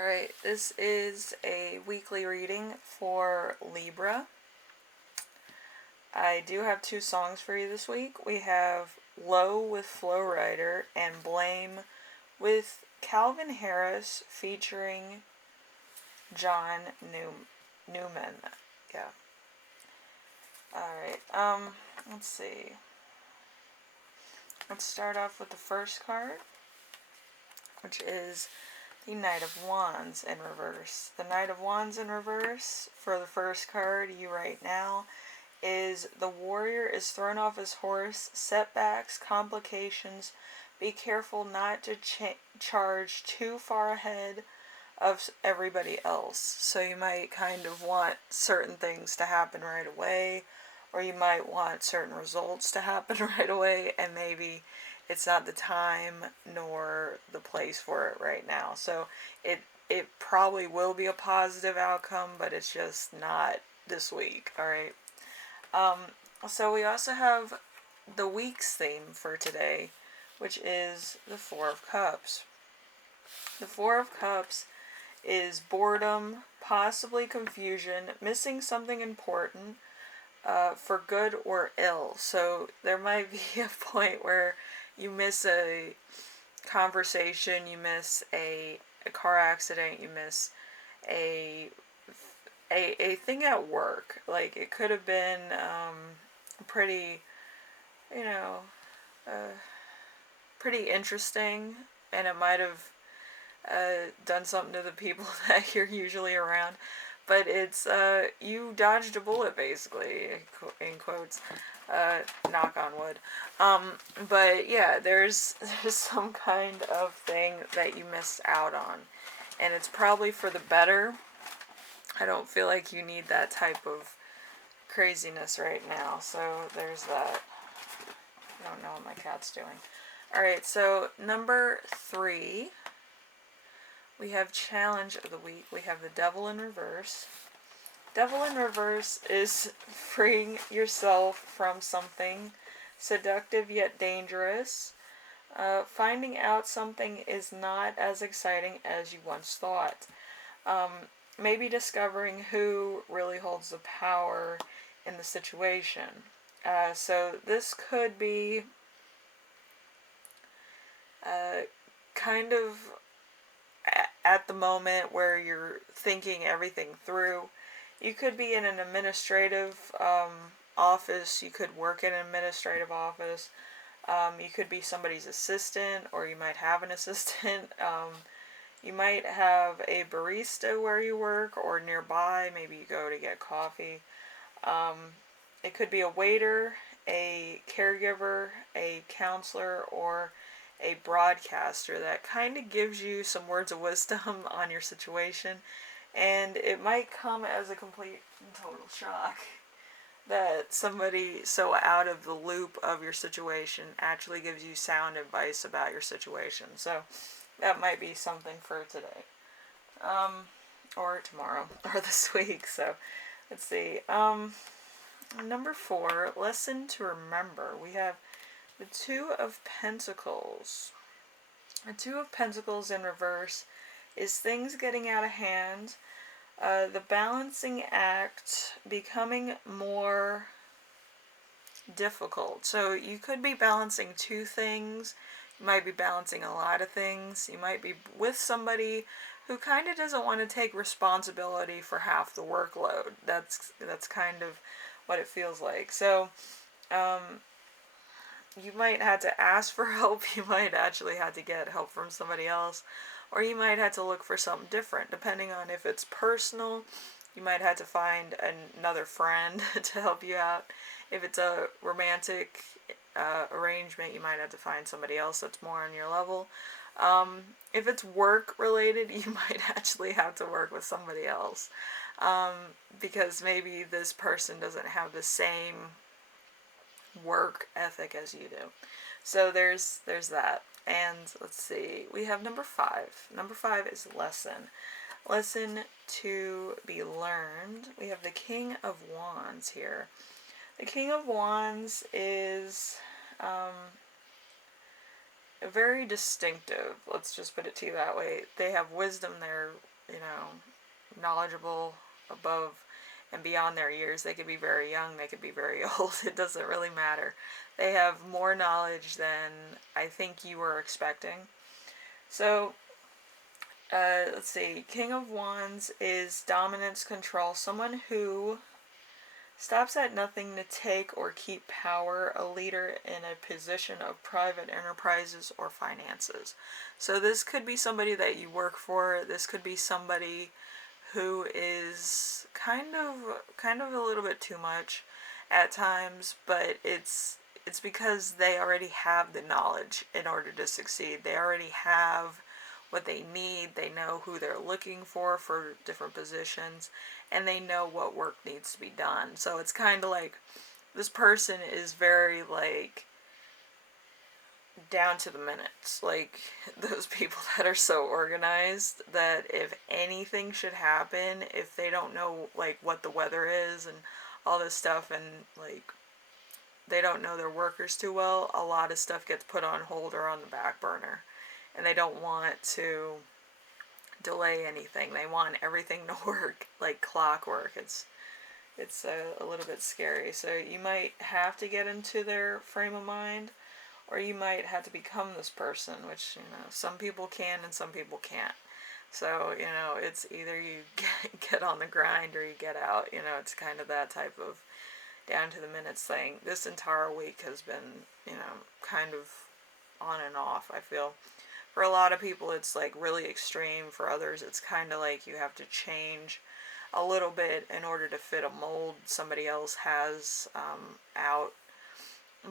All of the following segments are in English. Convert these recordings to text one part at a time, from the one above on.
Alright, this is a weekly reading for Libra. I do have two songs for you this week. We have Low with Flo Rida and Blame with Calvin Harris featuring John Newman. Yeah. Alright, let's see. Let's start off with the first card, which is the Knight of Wands in reverse. The Knight of Wands in reverse for the first card you right now is the warrior is thrown off his horse, setbacks, complications. Be careful not to charge too far ahead of everybody else. So you might kind of want certain things to happen right away, or you might want certain results to happen right away, and maybe it's not the time nor the place for it right now. So it probably will be a positive outcome, but it's just not this week. Alright. So we also have the week's theme for today, which is the Four of Cups. The Four of Cups is boredom, possibly confusion, missing something important, for good or ill. So there might be a point where you miss a conversation, you miss a car accident, you miss a thing at work. Like, it could have been pretty, pretty interesting, and it might have done something to the people that you're usually around. But it's, you dodged a bullet, basically, in quotes, knock on wood. But yeah, there's some kind of thing that you missed out on, and it's probably for the better. I don't feel like you need that type of craziness right now, so there's that. I don't know what my cat's doing. Alright, so number 3. We have challenge of the week. We have the Devil in reverse. Devil in reverse is freeing yourself from something seductive yet dangerous. Finding out something is not as exciting as you once thought. Maybe discovering who really holds the power in the situation. So this could be kind of at the moment where you're thinking everything through. You could be in an administrative office. You could work in an administrative office. You could be somebody's assistant, or you might have an assistant. You might have a barista where you work or nearby. Maybe you go to get coffee. It could be a waiter, a caregiver, a counselor, or a broadcaster that kind of gives you some words of wisdom on your situation, and it might come as a complete and total shock that somebody so out of the loop of your situation actually gives you sound advice about your situation. So that might be something for today, or tomorrow, or this week. So let's see. Number 4, lesson to remember. We have the Two of Pentacles. The Two of Pentacles in reverse is things getting out of hand. The balancing act becoming more difficult. So you could be balancing two things. You might be balancing a lot of things. You might be with somebody who kind of doesn't want to take responsibility for half the workload. That's kind of what it feels like. So you might have to ask for help. You might actually have to get help from somebody else, or you might have to look for something different. Depending on if it's personal, you might have to find another friend to help you out. If it's a romantic arrangement, you might have to find somebody else that's more on your level. If it's work related, you might actually have to work with somebody else, because maybe this person doesn't have the same work ethic as you do. So there's that. And let's see, we have number 5. Number 5 is lesson to be learned. We have the King of Wands here. The King of Wands is very distinctive. Let's just put it to you that way. They have wisdom. They're, knowledgeable above and beyond their years. They could be very young. They could be very old. It doesn't really matter. They have more knowledge than I think you were expecting. So, let's see. King of Wands is dominance, control. Someone who stops at nothing to take or keep power, a leader in a position of private enterprises or finances. So this could be somebody that you work for. This could be somebody who is kind of a little bit too much at times, but it's because they already have the knowledge in order to succeed. They already have what they need. They know who they're looking for different positions, and they know what work needs to be done. So it's kind of like this person is very like down to the minutes, like those people that are so organized that if anything should happen, if they don't know like what the weather is and all this stuff, and like they don't know their workers too well, a lot of stuff gets put on hold or on the back burner, and they don't want to delay anything. They want everything to work like clockwork. It's a little bit scary. So you might have to get into their frame of mind, or you might have to become this person, which, some people can and some people can't. So, it's either you get on the grind or you get out. It's kind of that type of down to the minutes thing. This entire week has been, kind of on and off, I feel. For a lot of people, it's like really extreme. For others, it's kind of like you have to change a little bit in order to fit a mold somebody else has out.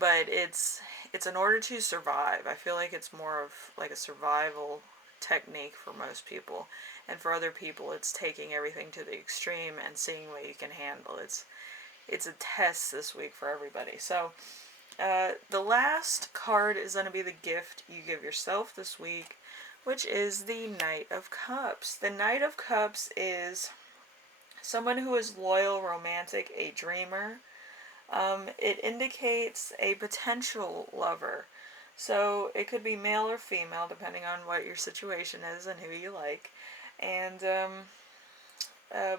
But it's in order to survive. I feel like it's more of like a survival technique for most people, and for other people, it's taking everything to the extreme and seeing what you can handle. It's a test this week for everybody. So the last card is going to be the gift you give yourself this week, which is the Knight of Cups. The Knight of Cups is someone who is loyal, romantic, a dreamer. It indicates a potential lover. So it could be male or female, depending on what your situation is and who you like. And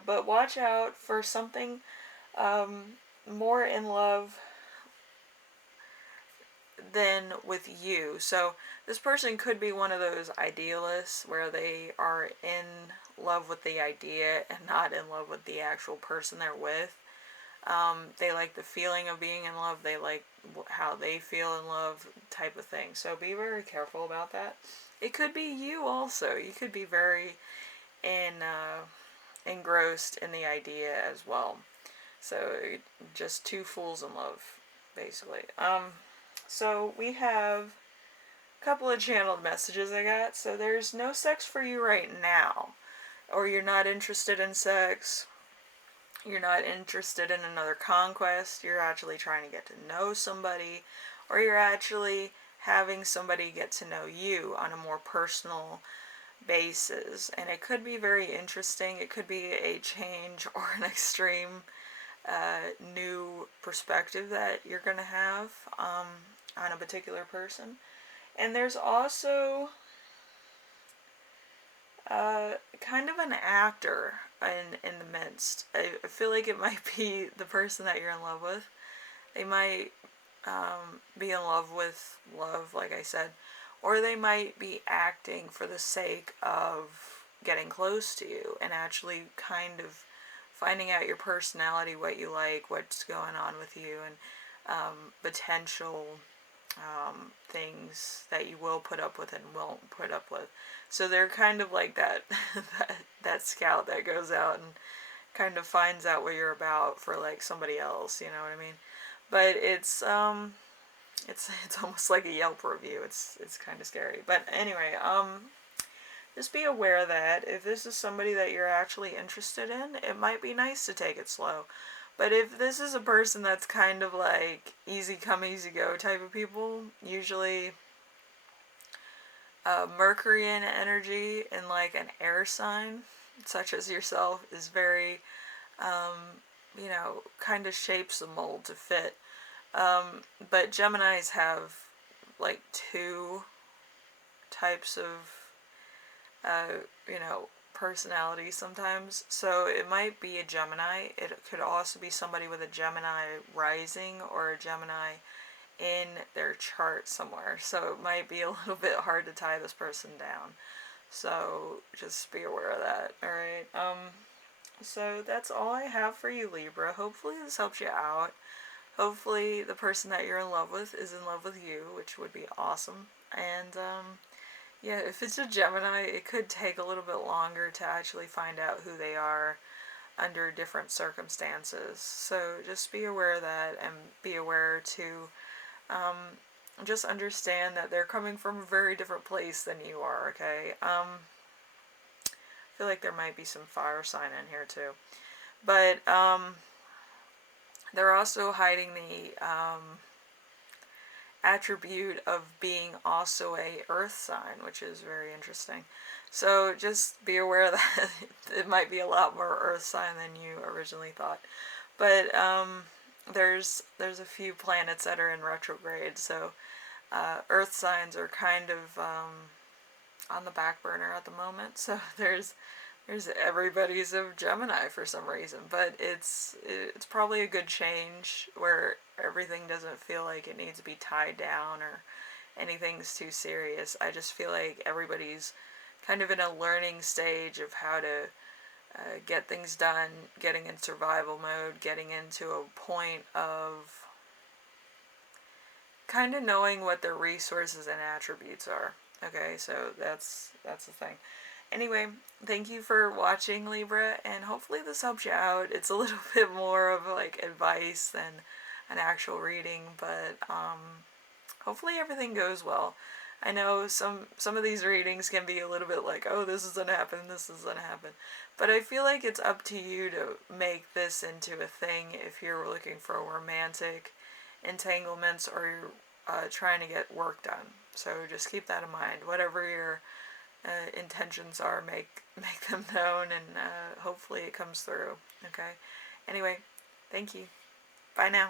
but watch out for something more in love than with you. So this person could be one of those idealists where they are in love with the idea and not in love with the actual person they're with. They like the feeling of being in love. They like how they feel in love, type of thing. So be very careful about that. It could be you also. You could be very engrossed in the idea as well. So just two fools in love, basically. So we have a couple of channeled messages I got. So there's no sex for you right now, or you're not interested in sex. You're not interested in another conquest. You're actually trying to get to know somebody, or you're actually having somebody get to know you on a more personal basis. And it could be very interesting. It could be a change or an extreme new perspective that you're going to have on a particular person. And there's also kind of an actor in the midst. I feel like it might be the person that you're in love with. They might be in love with love, like I said, or they might be acting for the sake of getting close to you and actually kind of finding out your personality, what you like, what's going on with you, and potential things that you will put up with and won't put up with. So they're kind of like that that scout that goes out and kind of finds out what you're about for like somebody else, you know what I mean? But it's almost like a Yelp review. It's kind of scary. But anyway, just be aware that if this is somebody that you're actually interested in, it might be nice to take it slow. But if this is a person that's kind of like easy come, easy go type of people, usually Mercury in energy in like an air sign, such as yourself, is very, kind of shapes the mold to fit. But Geminis have like two types of, you know, personalities sometimes. So it might be a Gemini. It could also be somebody with a Gemini rising or a Gemini in their chart somewhere. So it might be a little bit hard to tie this person down. So just be aware of that. Alright. So that's all I have for you, Libra. Hopefully this helps you out. Hopefully the person that you're in love with is in love with you, which would be awesome. And yeah, if it's a Gemini, it could take a little bit longer to actually find out who they are under different circumstances. So just be aware of that, and be aware to just understand that they're coming from a very different place than you are, okay? I feel like there might be some fire sign in here too. But they're also hiding the attribute of being also a earth sign, which is very interesting. So just be aware that it might be a lot more earth sign than you originally thought. But there's a few planets that are in retrograde, so earth signs are kind of on the back burner at the moment. So there's everybody's of Gemini for some reason, but it's probably a good change where everything doesn't feel like it needs to be tied down or anything's too serious. I just feel like everybody's kind of in a learning stage of how to get things done, getting in survival mode, getting into a point of kind of knowing what their resources and attributes are. Okay, so that's the thing. Anyway, thank you for watching, Libra, and hopefully this helps you out. It's a little bit more of like advice than an actual reading, but hopefully everything goes well. I know some of these readings can be a little bit like, oh, this is gonna happen, this is gonna happen, but I feel like it's up to you to make this into a thing if you're looking for romantic entanglements or you're trying to get work done. So just keep that in mind. Whatever your intentions are, make them known, and hopefully it comes through. Okay. Anyway, thank you. Bye now.